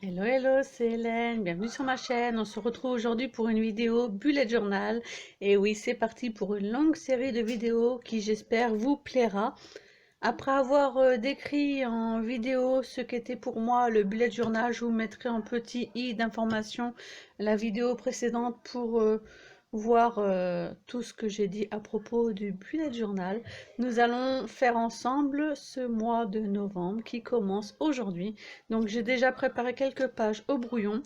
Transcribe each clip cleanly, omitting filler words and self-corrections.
Hello, hello, c'est Hélène, bienvenue sur ma chaîne. On se retrouve aujourd'hui pour une vidéo bullet journal. Et oui, c'est parti pour une longue série de vidéos qui, j'espère, vous plaira. Après avoir décrit en vidéo ce qu'était pour moi le bullet journal, je vous mettrai en petit i d'information la vidéo précédente pour voir tout ce que j'ai dit à propos du bullet journal. Nous allons faire ensemble ce mois de novembre qui commence aujourd'hui. Donc j'ai déjà préparé quelques pages au brouillon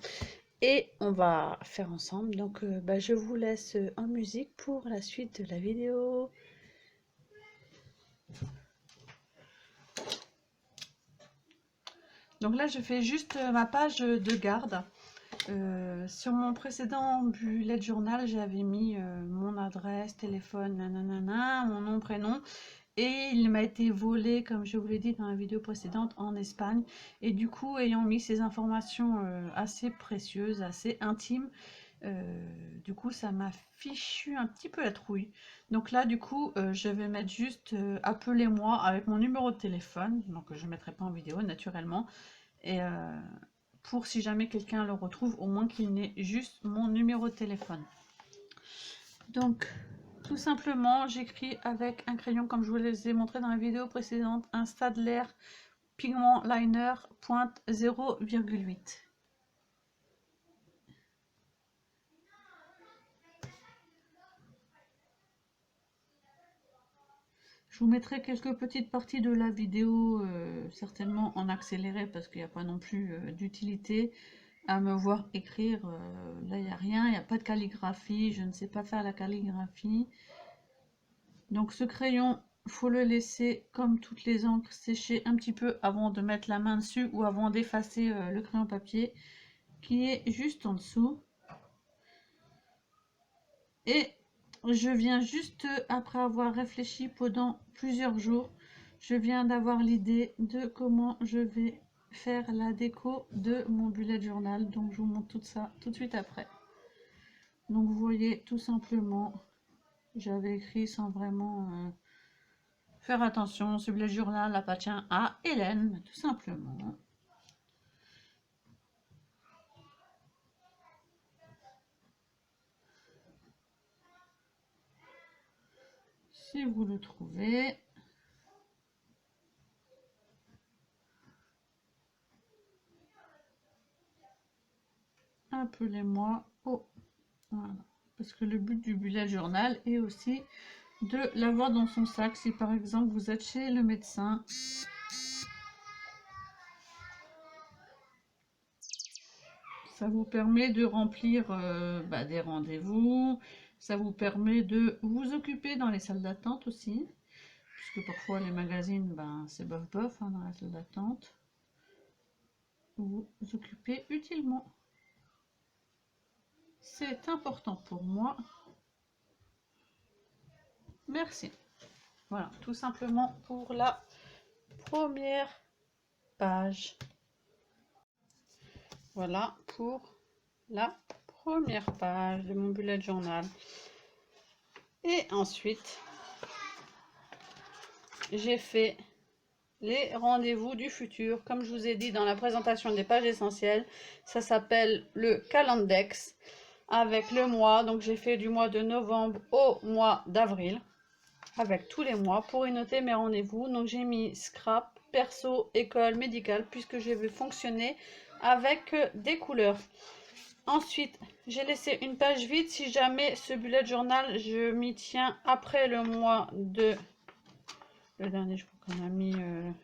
et on va faire ensemble. Donc je vous laisse en musique pour la suite de la vidéo. Donc là, je fais juste ma page de garde. Sur mon précédent bullet journal, j'avais mis mon adresse, téléphone, nanana, mon nom, prénom. Et il m'a été volé, comme je vous l'ai dit dans la vidéo précédente, en Espagne. Et du coup, ayant mis ces informations assez précieuses, assez intimes, du coup, ça m'a fichu un petit peu la trouille. Donc là, du coup, je vais mettre juste appelez-moi avec mon numéro de téléphone. Donc, je ne mettrai pas en vidéo, naturellement. Et pour si jamais quelqu'un le retrouve, au moins qu'il n'ait juste mon numéro de téléphone. Donc, tout simplement, j'écris avec un crayon, comme je vous les ai montré dans la vidéo précédente, un Staedtler Pigment Liner pointe 0,8. Je vous mettrai quelques petites parties de la vidéo, certainement en accéléré, parce qu'il n'y a pas non plus d'utilité à me voir écrire. Là, il n'y a rien, il n'y a pas de calligraphie, je ne sais pas faire la calligraphie. Donc ce crayon, faut le laisser comme toutes les encres sécher un petit peu avant de mettre la main dessus ou avant d'effacer le crayon papier qui est juste en dessous. Et je viens juste après avoir réfléchi pendant plusieurs jours, je viens d'avoir l'idée de comment je vais faire la déco de mon bullet journal. Donc je vous montre tout ça tout de suite après. Donc vous voyez, tout simplement, j'avais écrit sans vraiment faire attention, ce bullet journal appartient à Hélène, tout simplement. Si vous le trouvez. Appelez-moi au... Voilà. Parce que le but du bullet journal est aussi de l'avoir dans son sac. Si par exemple vous êtes chez le médecin, ça vous permet de remplir des rendez-vous. Ça vous permet de vous occuper dans les salles d'attente aussi. Puisque parfois les magazines, c'est bof bof dans la salle d'attente. Vous occuper utilement. C'est important pour moi. Merci. Voilà, tout simplement pour la première page. Voilà pour la première page de mon bullet journal. Et ensuite, j'ai fait les rendez-vous du futur. Comme je vous ai dit dans la présentation des pages essentielles, ça s'appelle le Calendex avec le mois. Donc j'ai fait du mois de novembre au mois d'avril avec tous les mois pour y noter mes rendez-vous. Donc j'ai mis scrap, perso, école, médicale puisque je vais fonctionner avec des couleurs. Ensuite, j'ai laissé une page vide si jamais ce bullet journal, je m'y tiens après le mois de... Le dernier, je crois qu'on a mis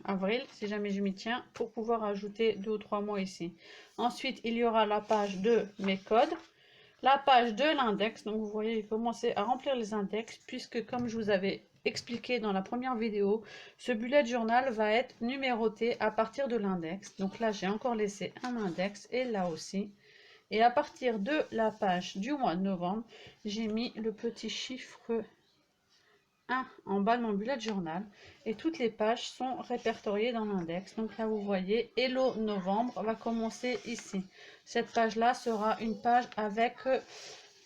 avril, si jamais je m'y tiens, pour pouvoir ajouter 2 ou 3 mois ici. Ensuite, il y aura la page de mes codes, la page de l'index. Donc, vous voyez, il faut commencer à remplir les index, puisque comme je vous avais expliqué dans la première vidéo, ce bullet journal va être numéroté à partir de l'index. Donc là, j'ai encore laissé un index, et là aussi. Et à partir de la page du mois de novembre, j'ai mis le petit chiffre 1 en bas de mon bullet journal et toutes les pages sont répertoriées dans l'index. Donc là vous voyez Hello Novembre va commencer ici. Cette page là sera une page avec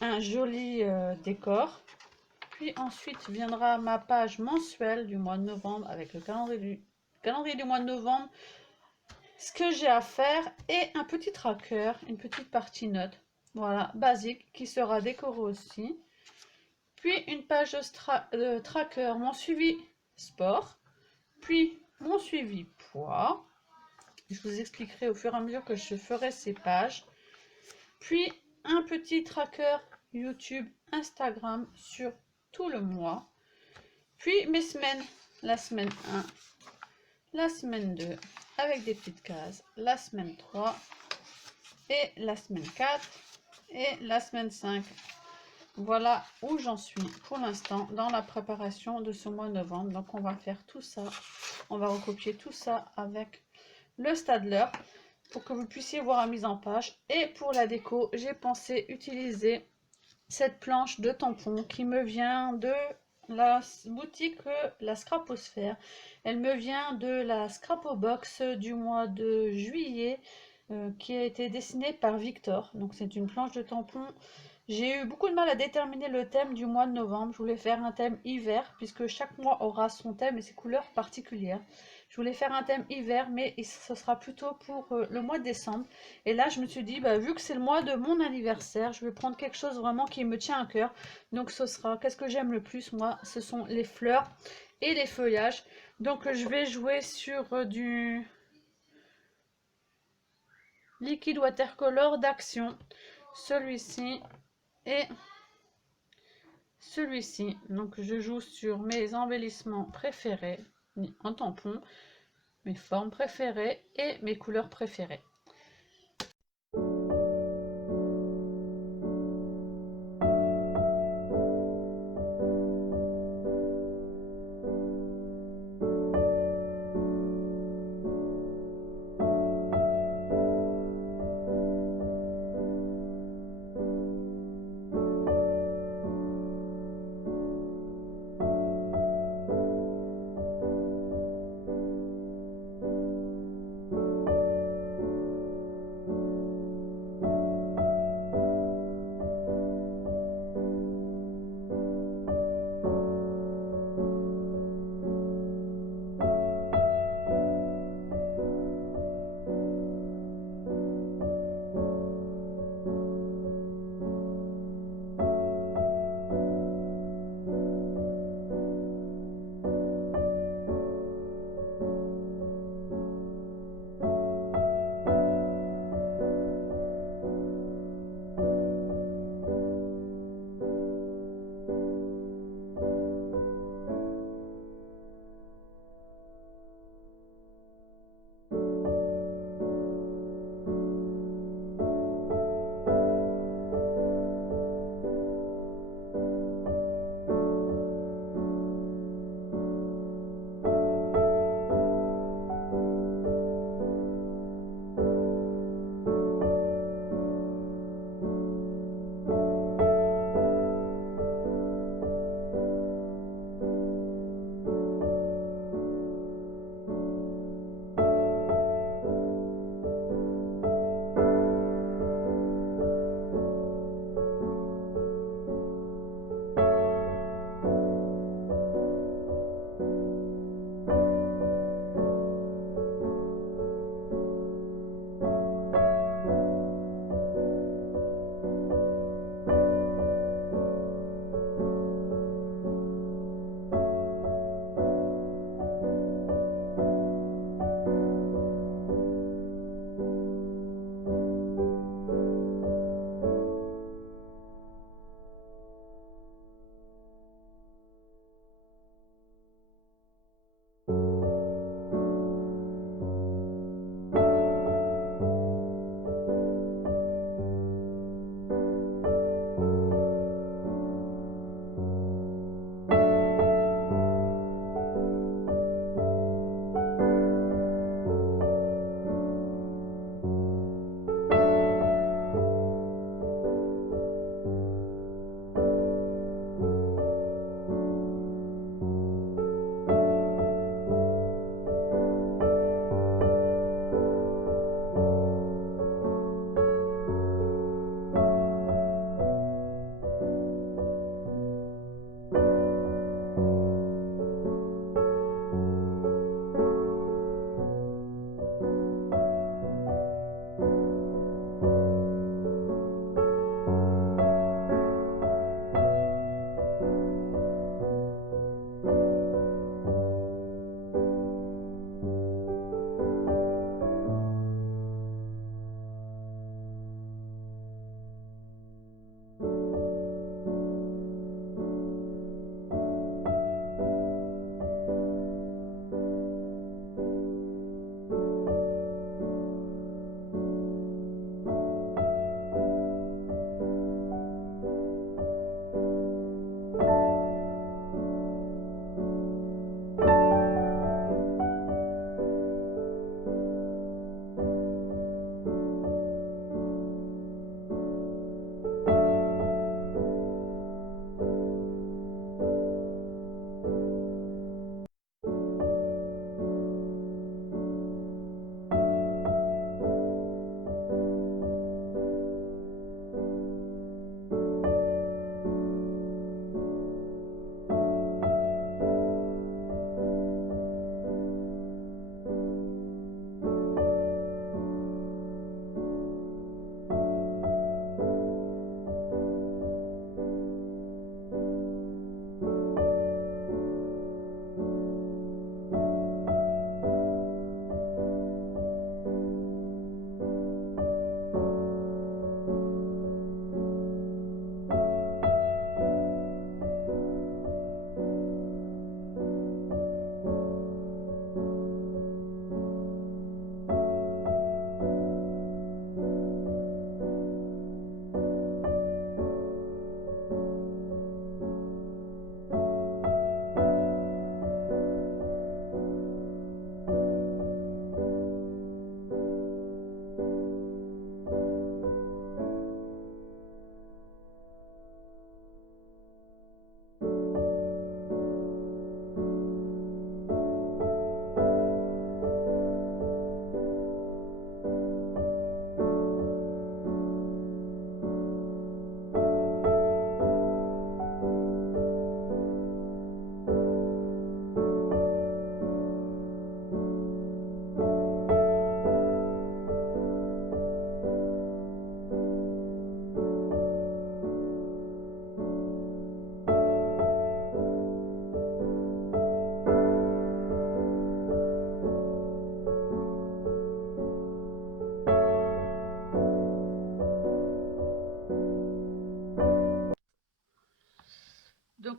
un joli décor. Puis ensuite viendra ma page mensuelle du mois de novembre avec le calendrier du mois de novembre. ce que j'ai à faire et un petit tracker, une petite partie note, voilà, basique, qui sera décorée aussi. Puis une page de tracker, mon suivi sport, puis mon suivi poids. Je vous expliquerai au fur et à mesure que je ferai ces pages. Puis un petit tracker YouTube, Instagram sur tout le mois. Puis mes semaines, la semaine 1, la semaine 2, avec des petites cases, la semaine 3 et la semaine 4 et la semaine 5. Voilà où j'en suis pour l'instant dans la préparation de ce mois de novembre. Donc on va faire tout ça, on va recopier tout ça avec le Staedtler pour que vous puissiez voir la mise en page. Et pour la déco, j'ai pensé utiliser cette planche de tampons qui me vient de la boutique La Scraposphère. Elle me vient de la Scrapobox du mois de juillet qui a été dessinée par Victor. Donc c'est une planche de tampons. J'ai eu beaucoup de mal à déterminer le thème du mois de novembre. Je voulais faire un thème hiver puisque chaque mois aura son thème et ses couleurs particulières. Je voulais faire un thème hiver, mais ce sera plutôt pour le mois de décembre. Et là, je me suis dit, bah, vu que c'est le mois de mon anniversaire, je vais prendre quelque chose vraiment qui me tient à cœur. Donc ce sera, qu'est-ce que j'aime le plus, moi? Ce sont les fleurs et les feuillages. Donc je vais jouer sur du liquide watercolor d'Action. Celui-ci et celui-ci. Donc je joue sur mes embellissements préférés en tampon, mes formes préférées et mes couleurs préférées.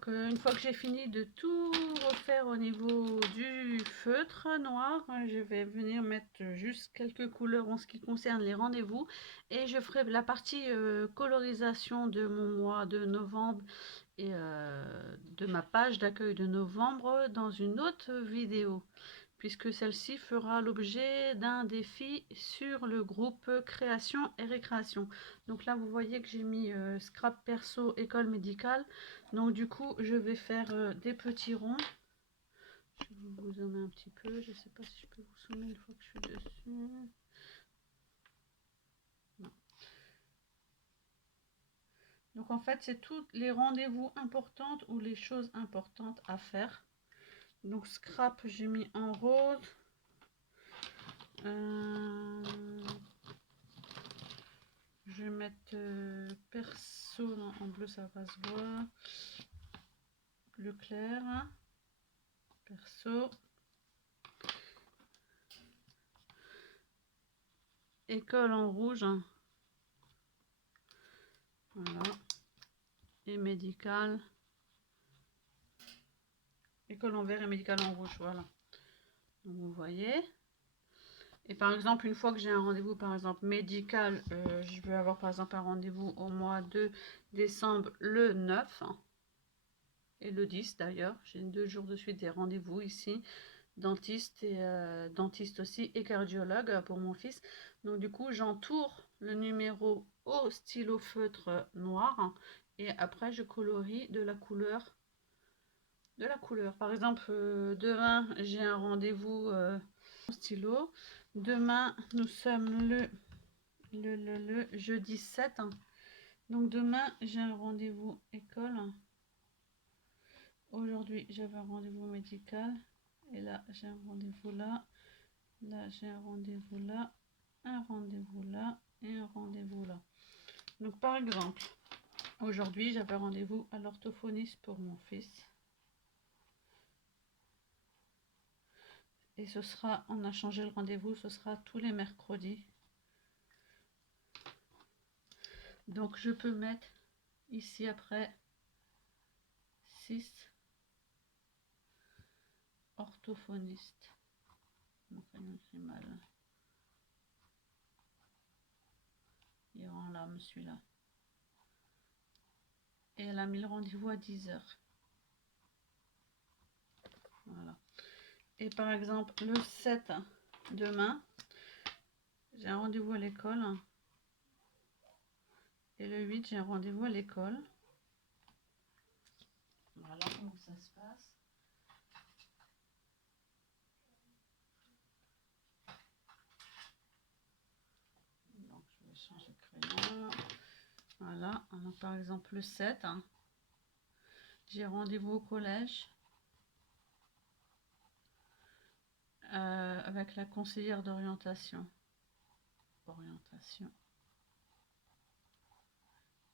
Donc une fois que j'ai fini de tout refaire au niveau du feutre noir, je vais venir mettre juste quelques couleurs en ce qui concerne les rendez-vous et je ferai la partie colorisation de mon mois de novembre et de ma page d'accueil de novembre dans une autre vidéo, puisque celle-ci fera l'objet d'un défi sur le groupe création et récréation. Donc là vous voyez que j'ai mis scrap perso école médicale, donc du coup je vais faire des petits ronds. Je vais vous zoomer un petit peu, je sais pas si je peux vous zoomer une fois que je suis dessus. Non. Donc en fait c'est tous les rendez-vous importantes ou les choses importantes à faire. Donc scrap j'ai mis en rose. Je vais mettre perso en bleu, ça va se voir. Bleu clair. Perso. École en rouge. Voilà. Et médical. École en vert et médical en rouge, voilà. Donc vous voyez. Et par exemple, une fois que j'ai un rendez-vous, par exemple, médical, je vais avoir par exemple un rendez-vous au mois de décembre le 9 et le 10 d'ailleurs. J'ai 2 jours de suite des rendez-vous ici. Dentiste et dentiste aussi et cardiologue pour mon fils. Donc du coup, j'entoure le numéro au stylo feutre noir et après je colorie de la couleur. Par exemple, demain, j'ai un rendez-vous stylo. Demain, nous sommes le jeudi 7. Donc demain, j'ai un rendez-vous école. Aujourd'hui, j'avais un rendez-vous médical. Et là, j'ai un rendez-vous là. Là, j'ai un rendez-vous là. Un rendez-vous là. Et un rendez-vous là. Donc par exemple, aujourd'hui, j'avais rendez-vous à l'orthophoniste pour mon fils. Et ce sera, on a changé le rendez-vous, ce sera tous les mercredis. Donc je peux mettre ici après 6 orthophonistes. Mon crayon fait mal. Il rend l'âme celui-là. Et elle a mis le rendez-vous à 10h. Voilà. Et par exemple, le 7, demain, j'ai un rendez-vous à l'école. Et le 8, j'ai un rendez-vous à l'école. Voilà comment ça se passe. Donc, je vais changer de crayon. Voilà. Alors, par exemple, le 7, j'ai rendez-vous au collège. Avec la conseillère d'orientation.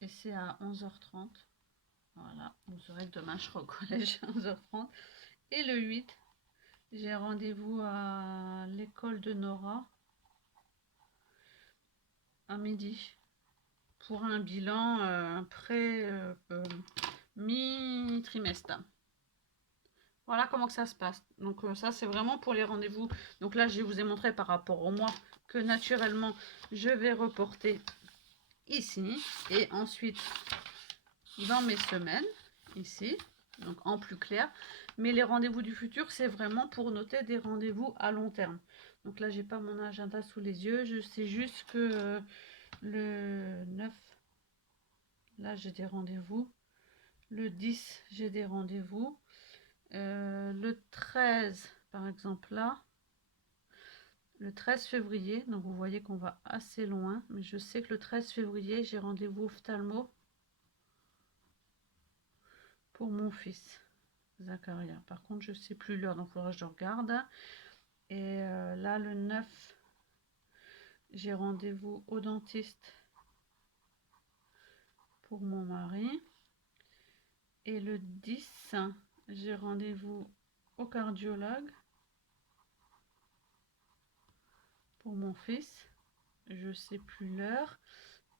Et c'est à 11h30. Voilà, vous saurez que demain je serai au collège à 11h30. Et le 8, j'ai rendez-vous à l'école de Nora à midi pour un bilan mi-trimestre. Voilà comment que ça se passe. Donc ça c'est vraiment pour les rendez-vous. Donc là je vous ai montré par rapport au mois que naturellement je vais reporter ici. Et ensuite dans mes semaines ici. Donc en plus clair. Mais les rendez-vous du futur c'est vraiment pour noter des rendez-vous à long terme. Donc là j'ai pas mon agenda sous les yeux. Je sais juste que le 9 là j'ai des rendez-vous. Le 10 j'ai des rendez-vous. Le 13 par exemple là, le 13 février, donc vous voyez qu'on va assez loin, mais je sais que le 13 février j'ai rendez-vous ophtalmo pour mon fils Zacharia. Par contre je sais plus l'heure, donc il faudra que je regarde. Et là le 9 j'ai rendez-vous au dentiste pour mon mari. Et le 10 j'ai rendez-vous au cardiologue pour mon fils, je sais plus l'heure.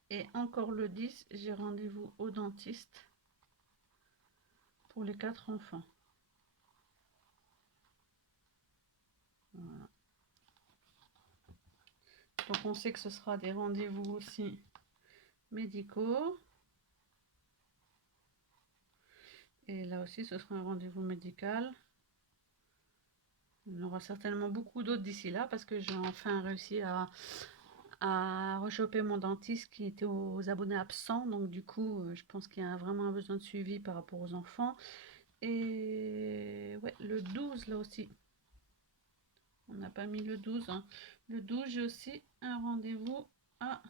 Et encore le 10 j'ai rendez-vous au dentiste pour les 4 enfants. Voilà. Donc on sait que ce sera des rendez-vous aussi médicaux. Et là aussi ce sera un rendez-vous médical. Il y en aura certainement beaucoup d'autres d'ici là parce que j'ai enfin réussi à rechoper mon dentiste qui était aux abonnés absents. Donc du coup, je pense qu'il y a vraiment un besoin de suivi par rapport aux enfants. Et ouais, le 12 là aussi. On n'a pas mis le 12. Hein. Le 12, j'ai aussi un rendez-vous à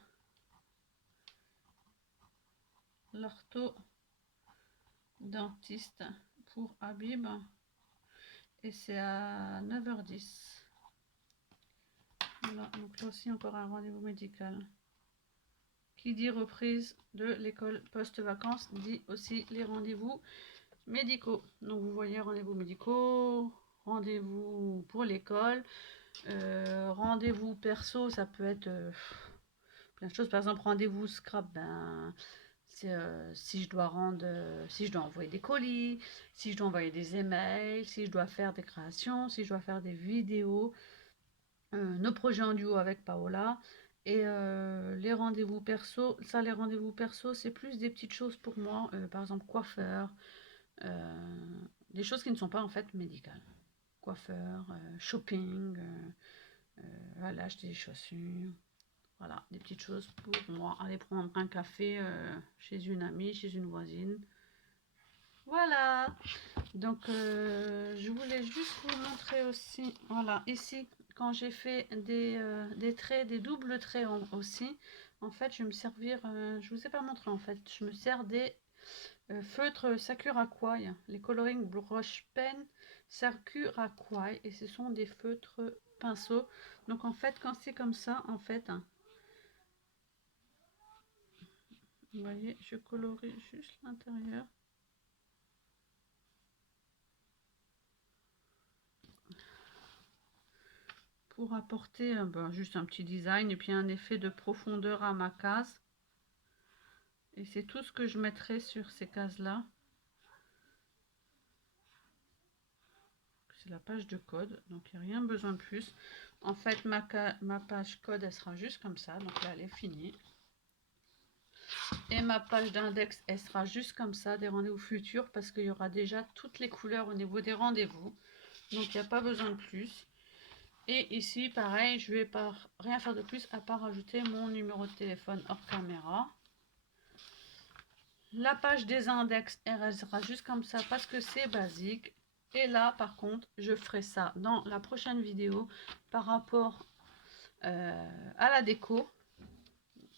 l'ortho-dentiste pour Habib. Et c'est à 9h10. Voilà, donc là aussi encore un rendez-vous médical. Qui dit reprise de l'école post-vacances dit aussi les rendez-vous médicaux. Donc vous voyez rendez-vous médicaux, rendez-vous pour l'école, rendez-vous perso, ça peut être plein de choses. Par exemple, rendez-vous scrap, ben si je dois rendre, si je dois envoyer des colis, si je dois envoyer des emails, si je dois faire des créations, si je dois faire des vidéos, nos projets en duo avec Paola. Et les rendez-vous perso, ça les rendez-vous perso, c'est plus des petites choses pour moi, par exemple coiffeur, des choses qui ne sont pas en fait médicales. Coiffeur, shopping, voilà, acheter des chaussures, voilà, des petites choses pour moi. Aller prendre un café chez une amie, chez une voisine. Voilà, donc je voulais juste vous montrer aussi, voilà, ici, quand j'ai fait des traits, des doubles traits aussi, en fait, je vais me servir, je vous ai pas montré en fait, je me sers des feutres Sakura Koi, les Coloring Brush Pen Sakura Koi, et ce sont des feutres pinceaux. Donc en fait, quand c'est comme ça, en fait, hein, vous voyez, je colorie juste l'intérieur. Pour apporter juste un petit design et puis un effet de profondeur à ma case. Et c'est tout ce que je mettrai sur ces cases-là. C'est la page de code, donc il n'y a rien besoin de plus. En fait, ma page code, elle sera juste comme ça. Donc là, elle est finie. Et ma page d'index, elle sera juste comme ça, des rendez-vous futurs, parce qu'il y aura déjà toutes les couleurs au niveau des rendez-vous. Donc il n'y a pas besoin de plus. Et ici, pareil, je ne vais pas rien faire de plus à part rajouter mon numéro de téléphone hors caméra. La page des index, elle restera juste comme ça parce que c'est basique. Et là, par contre, je ferai ça dans la prochaine vidéo par rapport à la déco.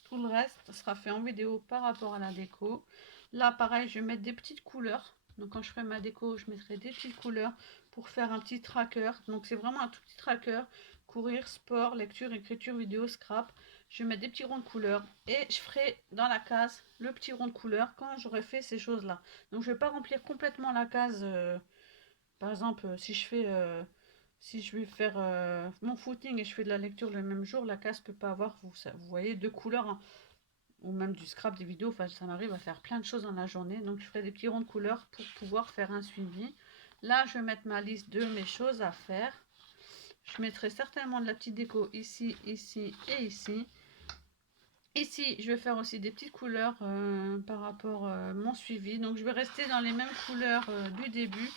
Tout le reste sera fait en vidéo par rapport à la déco. Là, pareil, je vais mettre des petites couleurs. Donc, quand je ferai ma déco, je mettrai des petites couleurs pour faire un petit tracker. Donc, c'est vraiment un tout petit tracker. Courir, sport, lecture, écriture, vidéo, scrap. Je vais mettre des petits ronds de couleurs. Et je ferai dans la case le petit rond de couleur quand j'aurai fait ces choses-là. Donc, je ne vais pas remplir complètement la case. Par exemple, si je vais faire mon footing et je fais de la lecture le même jour, la case peut pas avoir, vous voyez, deux couleurs, hein, ou même du scrap, des vidéos. Enfin, ça m'arrive à faire plein de choses dans la journée. Donc, je ferai des petits ronds de couleurs pour pouvoir faire un suivi. Là, je vais mettre ma liste de mes choses à faire. Je mettrai certainement de la petite déco ici, ici et ici. Ici, je vais faire aussi des petites couleurs par rapport à mon suivi. Donc, je vais rester dans les mêmes couleurs du début.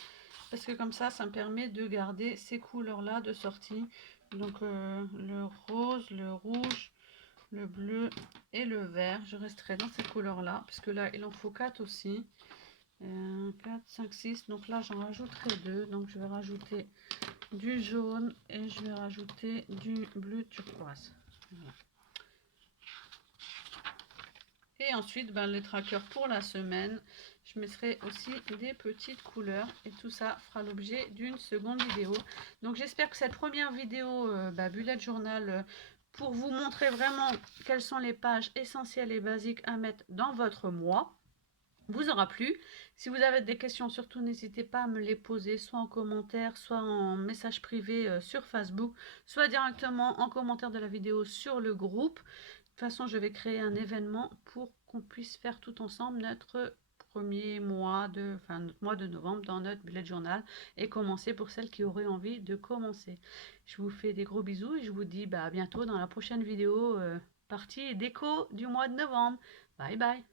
Parce que comme ça me permet de garder ces couleurs-là de sortie. Donc, le rose, le rouge, le bleu et le vert. Je resterai dans ces couleurs-là. Parce que là, il en faut 4 aussi. 4, 5, 6. Donc là, j'en rajouterai 2. Donc, je vais rajouter du jaune et je vais rajouter du bleu turquoise. Voilà. Et ensuite, les trackers pour la semaine, je mettrai aussi des petites couleurs. Et tout ça fera l'objet d'une seconde vidéo. Donc j'espère que cette première vidéo, bullet journal, pour vous montrer vraiment quelles sont les pages essentielles et basiques à mettre dans votre mois, vous aura plu. Si vous avez des questions, surtout n'hésitez pas à me les poser, soit en commentaire, soit en message privé sur Facebook, soit directement en commentaire de la vidéo sur le groupe. De toute façon, je vais créer un événement pour qu'on puisse faire tout ensemble notre premier mois notre mois de novembre dans notre bullet journal et commencer pour celles qui auraient envie de commencer. Je vous fais des gros bisous et je vous dis à bientôt dans la prochaine vidéo partie déco du mois de novembre. Bye bye.